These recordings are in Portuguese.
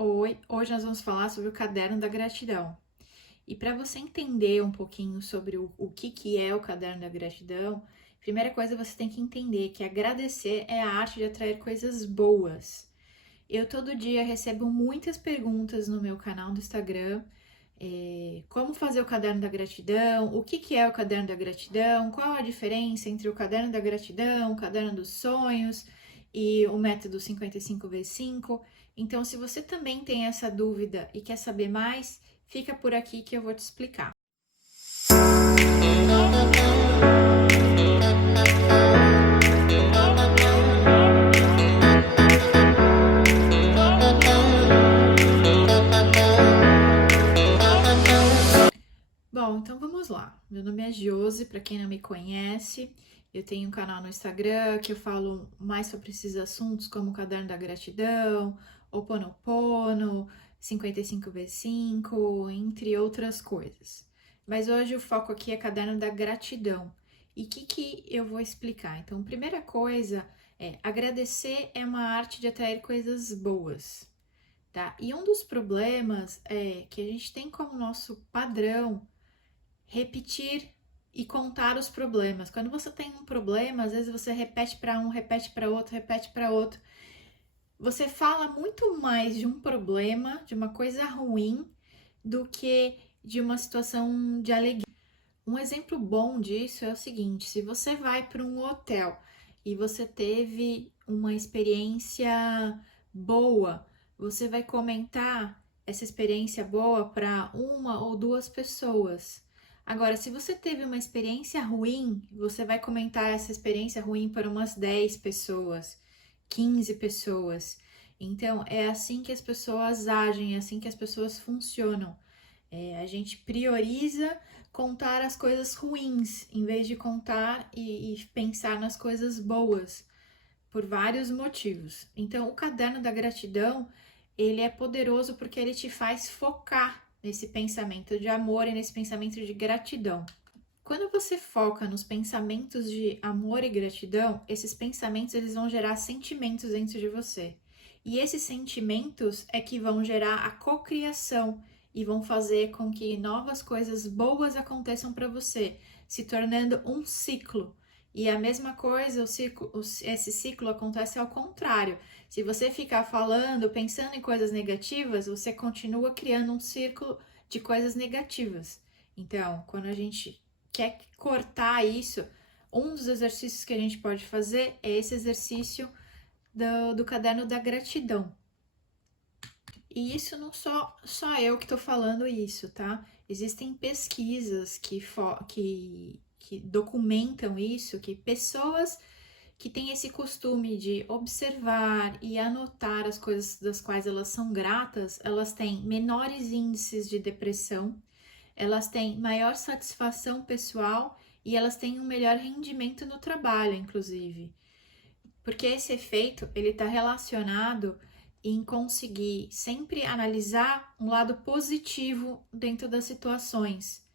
Oi, hoje nós vamos falar sobre o caderno da gratidão. E para você entender um pouquinho sobre o que é o caderno da gratidão, primeira coisa você tem que entender que agradecer é a arte de atrair coisas boas. Eu todo dia recebo muitas perguntas no meu canal do Instagram, como fazer o caderno da gratidão, o que é o caderno da gratidão, qual a diferença entre o caderno da gratidão, o caderno dos sonhos e o método 55x5. Então, se você também tem essa dúvida e quer saber mais, fica por aqui que eu vou te explicar. Bom, então vamos lá. Meu nome é Josi, para quem não me conhece. Eu tenho um canal no Instagram que eu falo mais sobre esses assuntos, como o caderno da gratidão, Ho'oponopono, 55x5, entre outras coisas. Mas hoje o foco aqui é caderno da gratidão. E o que eu vou explicar? Então, primeira coisa é agradecer é uma arte de atrair coisas boas, tá? E um dos problemas é que a gente tem como nosso padrão repetir e contar os problemas. Quando você tem um problema, às vezes você repete para um, repete para outro, repete para outro. Você fala muito mais de um problema, de uma coisa ruim, do que de uma situação de alegria. Um exemplo bom disso é o seguinte: se você vai para um hotel e você teve uma experiência boa, você vai comentar essa experiência boa para uma ou duas pessoas. Agora, se você teve uma experiência ruim, você vai comentar essa experiência ruim para umas 10 pessoas, 15 pessoas. Então, é assim que as pessoas agem, é assim que as pessoas funcionam. A gente prioriza contar as coisas ruins, em vez de contar e pensar nas coisas boas, por vários motivos. Então, o caderno da gratidão, ele é poderoso porque ele te faz focar nesse pensamento de amor e nesse pensamento de gratidão. Quando você foca nos pensamentos de amor e gratidão, esses pensamentos eles vão gerar sentimentos dentro de você. E esses sentimentos é que vão gerar a cocriação e vão fazer com que novas coisas boas aconteçam para você, se tornando um ciclo. E a mesma coisa, esse ciclo acontece ao contrário. Se você ficar falando, pensando em coisas negativas, você continua criando um círculo de coisas negativas. Então, quando a gente quer cortar isso, um dos exercícios que a gente pode fazer é esse exercício do caderno da gratidão. E isso não só eu que estou falando isso, tá? Existem pesquisas que documentam isso, que pessoas que têm esse costume de observar e anotar as coisas das quais elas são gratas, elas têm menores índices de depressão, elas têm maior satisfação pessoal e elas têm um melhor rendimento no trabalho, inclusive. Porque esse efeito, ele está relacionado em conseguir sempre analisar um lado positivo dentro das situações.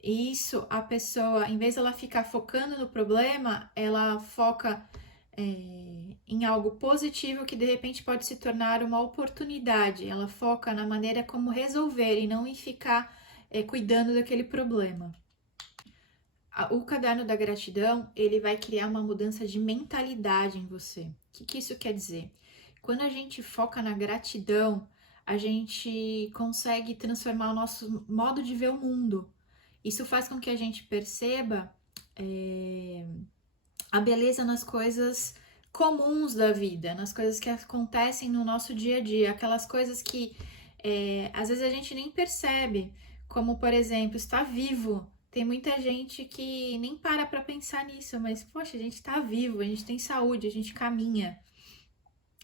E isso, a pessoa, em vez de ela ficar focando no problema, ela foca em algo positivo que de repente pode se tornar uma oportunidade. Ela foca na maneira como resolver e não em ficar cuidando daquele problema. O caderno da gratidão, ele vai criar uma mudança de mentalidade em você. O que isso quer dizer? Quando a gente foca na gratidão, a gente consegue transformar o nosso modo de ver o mundo. Isso faz com que a gente perceba a beleza nas coisas comuns da vida, nas coisas que acontecem no nosso dia a dia, aquelas coisas que às vezes a gente nem percebe, como por exemplo, estar vivo. Tem muita gente que nem para pensar nisso, mas poxa, a gente está vivo, a gente tem saúde, a gente caminha.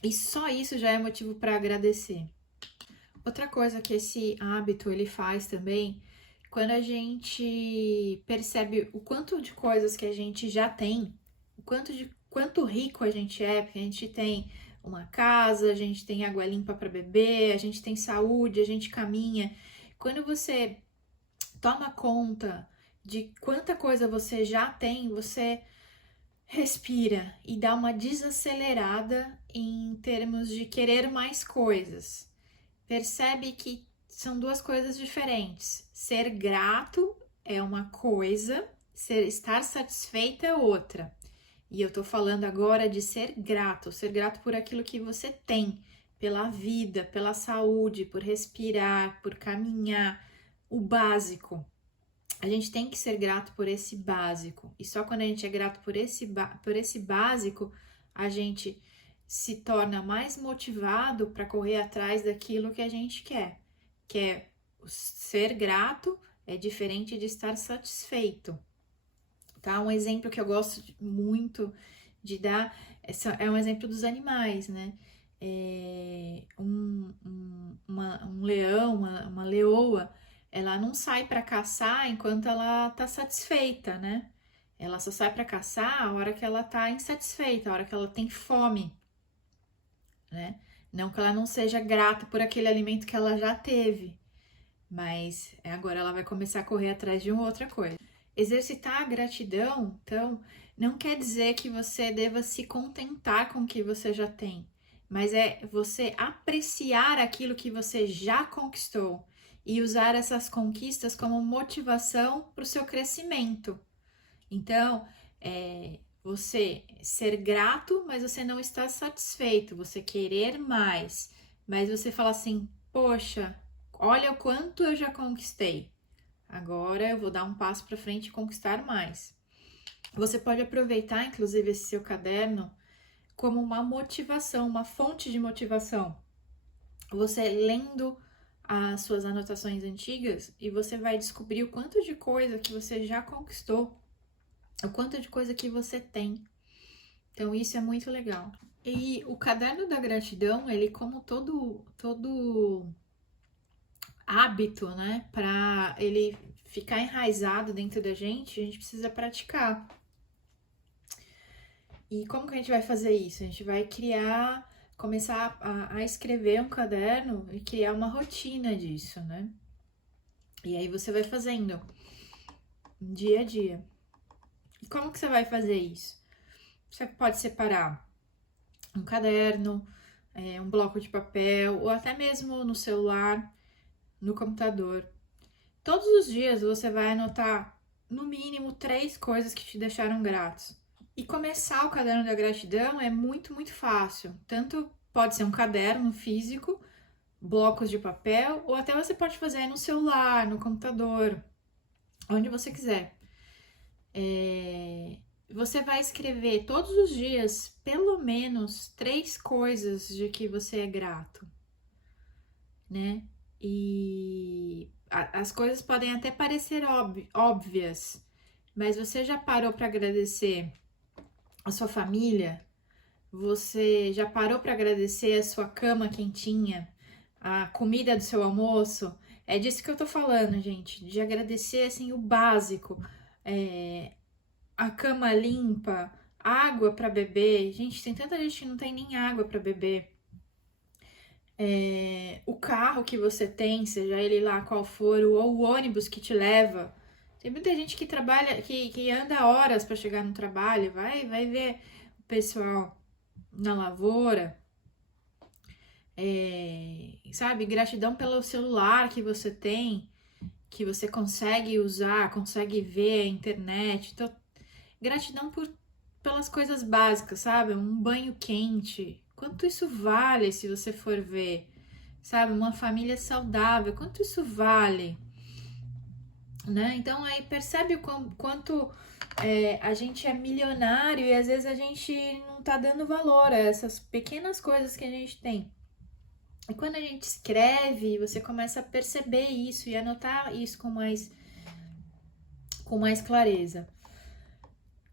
E só isso já é motivo para agradecer. Outra coisa que esse hábito ele faz também, quando a gente percebe o quanto de coisas que a gente já tem, quanto rico a gente é, porque a gente tem uma casa, a gente tem água limpa para beber, a gente tem saúde, a gente caminha. Quando você toma conta de quanta coisa você já tem, você respira e dá uma desacelerada em termos de querer mais coisas. percebe que são duas coisas diferentes. Ser grato é uma coisa, estar satisfeita é outra. E eu tô falando agora de ser grato por aquilo que você tem, pela vida, pela saúde, por respirar, por caminhar, o básico. A gente tem que ser grato por esse básico. E só quando a gente é grato por esse básico, a gente se torna mais motivado para correr atrás daquilo que a gente quer. Que é ser grato é diferente de estar satisfeito. Tá? Um exemplo que eu gosto muito de dar é um exemplo dos animais, né? Um leão, uma leoa, ela não sai para caçar enquanto ela tá satisfeita, né? Ela só sai para caçar a hora que ela tá insatisfeita, a hora que ela tem fome, né? Não que ela não seja grata por aquele alimento que ela já teve, mas agora ela vai começar a correr atrás de uma outra coisa. Exercitar a gratidão, então, não quer dizer que você deva se contentar com o que você já tem, mas é você apreciar aquilo que você já conquistou e usar essas conquistas como motivação para o seu crescimento. Então, você ser grato, mas você não está satisfeito, você querer mais, mas você fala assim: poxa, olha o quanto eu já conquistei. Agora eu vou dar um passo para frente e conquistar mais. Você pode aproveitar, inclusive, esse seu caderno como uma motivação, uma fonte de motivação. Você lendo as suas anotações antigas e você vai descobrir o quanto de coisa que você já conquistou, o quanto de coisa que você tem. Então, isso é muito legal. E o caderno da gratidão, ele como todo hábito, né, para ele ficar enraizado dentro da gente, a gente precisa praticar. E como que a gente vai fazer isso? A gente vai começar a escrever um caderno e criar uma rotina disso, né? E aí você vai fazendo dia a dia. E como que você vai fazer isso? Você pode separar um caderno, um bloco de papel, ou até mesmo no celular, no computador. Todos os dias você vai anotar no mínimo 3 coisas que te deixaram gratos. E começar o caderno da gratidão é muito, muito fácil. Tanto pode ser um caderno físico, blocos de papel, ou até você pode fazer no celular, no computador, onde você quiser. Você vai escrever todos os dias pelo menos 3 coisas de que você é grato, né? E as coisas podem até parecer óbvias, mas você já parou para agradecer a sua família? Você já parou para agradecer a sua cama quentinha, a comida do seu almoço? É disso que eu tô falando, gente, de agradecer assim o básico, a cama limpa, água para beber. Gente, tem tanta gente que não tem nem água para beber. O carro que você tem, seja ele lá qual for, ou o ônibus que te leva. Tem muita gente que trabalha, que anda horas para chegar no trabalho. Vai ver o pessoal na lavoura. Sabe, gratidão pelo celular que você tem, que você consegue usar, consegue ver a internet. Então, gratidão pelas coisas básicas, sabe? Um banho quente. Quanto isso vale se você for ver? Sabe? Uma família saudável. Quanto isso vale? Né? Então, aí percebe quanto a gente é milionário e às vezes a gente não tá dando valor a essas pequenas coisas que a gente tem. E quando a gente escreve, você começa a perceber isso e anotar isso com mais clareza.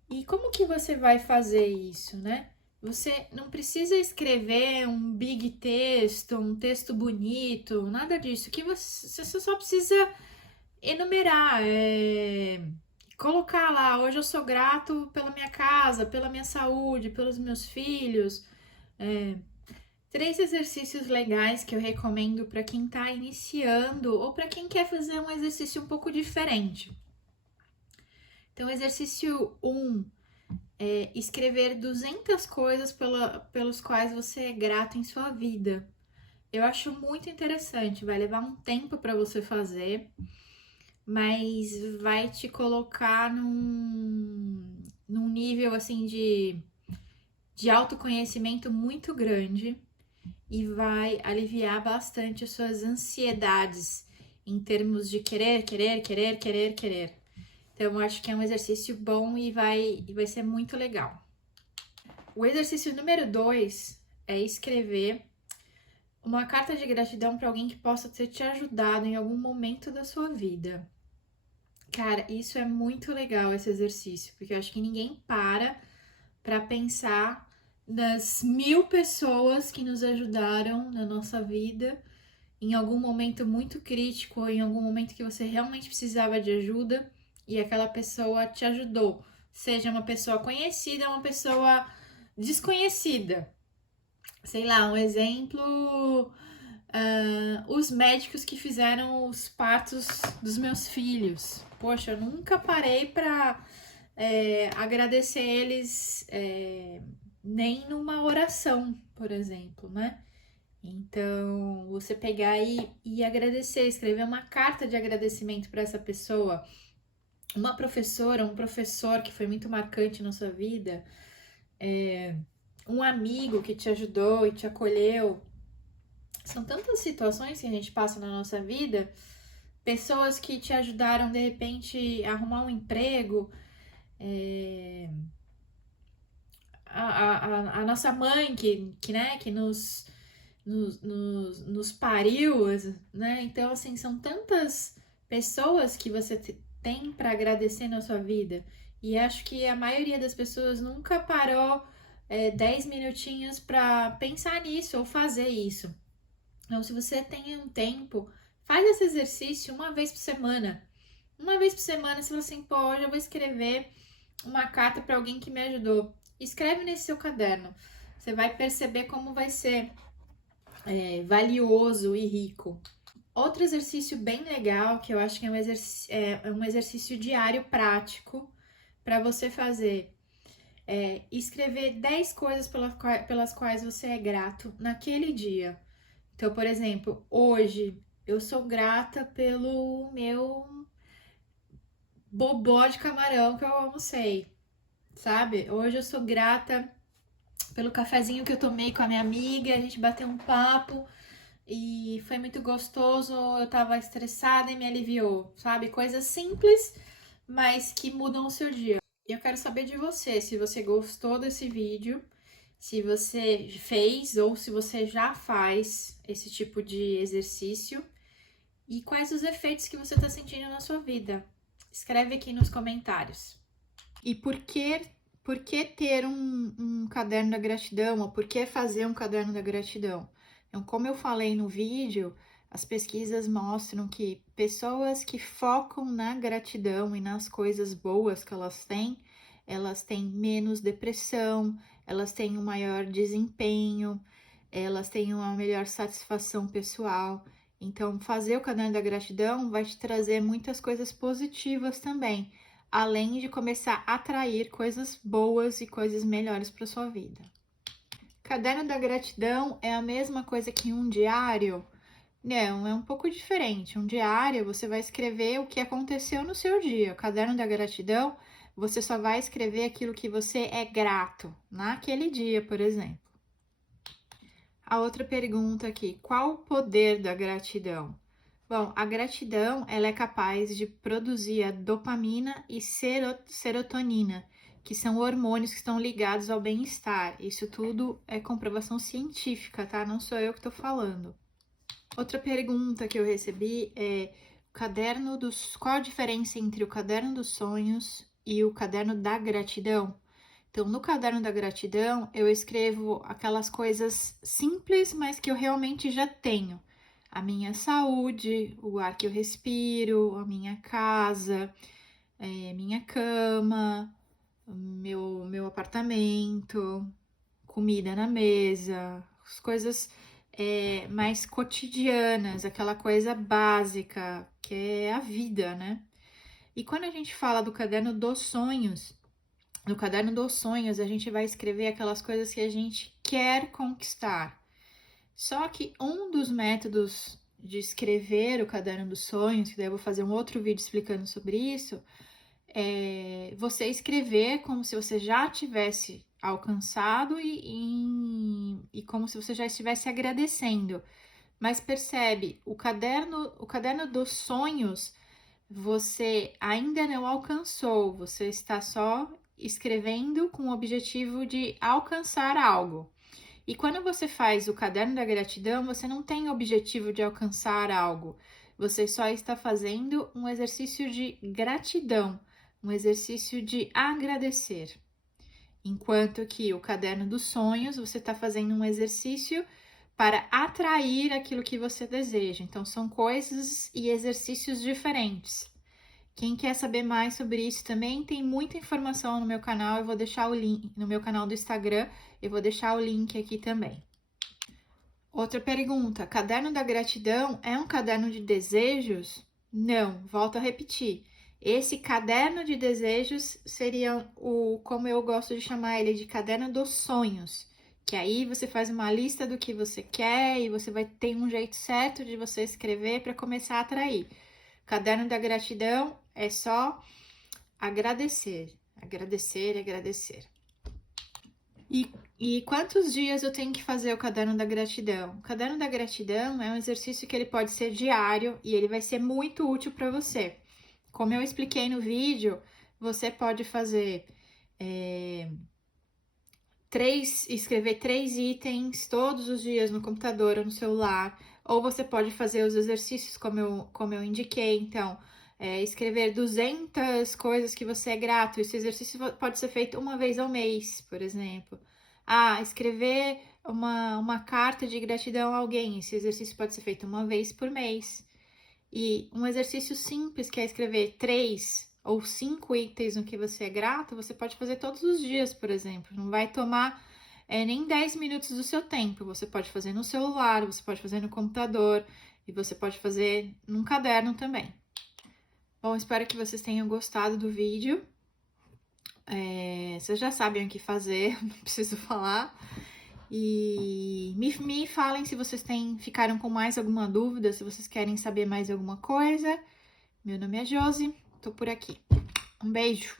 E como que você vai fazer isso, né? Você não precisa escrever um big texto, um texto bonito, nada disso. Que você só precisa enumerar, colocar lá, hoje eu sou grato pela minha casa, pela minha saúde, pelos meus filhos. 3 exercícios legais que eu recomendo para quem está iniciando ou para quem quer fazer um exercício um pouco diferente. Então, exercício 1 é escrever 200 coisas pelos quais você é grato em sua vida. Eu acho muito interessante, vai levar um tempo para você fazer, mas vai te colocar num nível assim de autoconhecimento muito grande e vai aliviar bastante as suas ansiedades em termos de querer, querer, querer, querer, querer. Então, eu acho que é um exercício bom e vai ser muito legal. O exercício número 2 é escrever uma carta de gratidão para alguém que possa ter te ajudado em algum momento da sua vida. Cara, isso é muito legal, esse exercício, porque eu acho que ninguém para pensar nas 1000 pessoas que nos ajudaram na nossa vida em algum momento muito crítico, ou em algum momento que você realmente precisava de ajuda e aquela pessoa te ajudou. Seja uma pessoa conhecida ou uma pessoa desconhecida. Sei lá, um exemplo, os médicos que fizeram os partos dos meus filhos. Poxa, eu nunca parei para agradecer eles nem numa oração, por exemplo, né? Então, você pegar e agradecer, escrever uma carta de agradecimento para essa pessoa, uma professora, um professor que foi muito marcante na sua vida, um amigo que te ajudou e te acolheu. São tantas situações que a gente passa na nossa vida, pessoas que te ajudaram de repente a arrumar um emprego, a nossa mãe que nos pariu, né? Então, assim, são tantas pessoas que você tem para agradecer na sua vida. E acho que a maioria das pessoas nunca parou 10 minutinhos para pensar nisso ou fazer isso. Então, se você tem um tempo, faz esse exercício uma vez por semana. Uma vez por semana, você fala assim, pô, hoje eu vou escrever uma carta para alguém que me ajudou. Escreve nesse seu caderno. Você vai perceber como vai ser valioso e rico. Outro exercício bem legal, que eu acho que é um exercício diário prático para você fazer, é escrever 10 coisas pelas quais você é grato naquele dia. Então, por exemplo, hoje eu sou grata pelo meu bobó de camarão que eu almocei, sabe? Hoje eu sou grata pelo cafezinho que eu tomei com a minha amiga, a gente bateu um papo e foi muito gostoso. Eu tava estressada e me aliviou, sabe? Coisas simples, mas que mudam o seu dia. Eu quero saber de você, se você gostou desse vídeo, se você fez ou se você já faz esse tipo de exercício e quais os efeitos que você está sentindo na sua vida. Escreve aqui nos comentários. E por que ter um caderno da gratidão? Ou por que fazer um caderno da gratidão? Então, como eu falei no vídeo, as pesquisas mostram que pessoas que focam na gratidão e nas coisas boas que elas têm menos depressão, elas têm um maior desempenho, elas têm uma melhor satisfação pessoal. Então, fazer o caderno da gratidão vai te trazer muitas coisas positivas também, além de começar a atrair coisas boas e coisas melhores para sua vida. Caderno da gratidão é a mesma coisa que um diário? Não, é um pouco diferente. Um diário, você vai escrever o que aconteceu no seu dia. O caderno da gratidão, você só vai escrever aquilo que você é grato naquele dia, por exemplo. A outra pergunta aqui, qual o poder da gratidão? Bom, a gratidão, ela é capaz de produzir a dopamina e serotonina, que são hormônios que estão ligados ao bem-estar. Isso tudo é comprovação científica, tá? Não sou eu que tô falando. Outra pergunta que eu recebi é qual a diferença entre o caderno dos sonhos e o caderno da gratidão? Então, no caderno da gratidão, eu escrevo aquelas coisas simples, mas que eu realmente já tenho. A minha saúde, o ar que eu respiro, a minha casa, minha cama, meu apartamento, comida na mesa, as coisas mais cotidianas, aquela coisa básica, que é a vida, né? E quando a gente fala do caderno dos sonhos, no caderno dos sonhos, a gente vai escrever aquelas coisas que a gente quer conquistar. Só que um dos métodos de escrever o caderno dos sonhos, que daí eu vou fazer um outro vídeo explicando sobre isso, é você escrever como se você já tivesse alcançado e como se você já estivesse agradecendo. Mas percebe, o caderno dos sonhos, você ainda não alcançou, você está só escrevendo com o objetivo de alcançar algo. E quando você faz o caderno da gratidão, você não tem o objetivo de alcançar algo, você só está fazendo um exercício de gratidão, um exercício de agradecer. Enquanto que o caderno dos sonhos, você está fazendo um exercício para atrair aquilo que você deseja. Então, são coisas e exercícios diferentes. Quem quer saber mais sobre isso também tem muita informação no meu canal. Eu vou deixar o link no meu canal do Instagram. Eu vou deixar o link aqui também. Outra pergunta: caderno da gratidão é um caderno de desejos? Não, volto a repetir. Esse caderno de desejos seria como eu gosto de chamar ele, de caderno dos sonhos. Que aí você faz uma lista do que você quer e você vai ter um jeito certo de você escrever para começar a atrair. Caderno da gratidão é só agradecer, agradecer, agradecer. E quantos dias eu tenho que fazer o caderno da gratidão? O caderno da gratidão é um exercício que ele pode ser diário e ele vai ser muito útil para você. Como eu expliquei no vídeo, você pode fazer escrever 3 itens todos os dias no computador ou no celular, ou você pode fazer os exercícios como eu indiquei. Então, escrever 200 coisas que você é grato. Esse exercício pode ser feito uma vez ao mês, por exemplo. Escrever uma carta de gratidão a alguém. Esse exercício pode ser feito uma vez por mês. E um exercício simples, que é escrever 3 ou 5 itens no que você é grato, você pode fazer todos os dias, por exemplo. Não vai tomar nem 10 minutos do seu tempo. Você pode fazer no celular, você pode fazer no computador e você pode fazer num caderno também. Bom, espero que vocês tenham gostado do vídeo. Vocês já sabem o que fazer, não preciso falar. E me falem se vocês ficaram com mais alguma dúvida, se vocês querem saber mais alguma coisa. Meu nome é Josi, tô por aqui. Um beijo!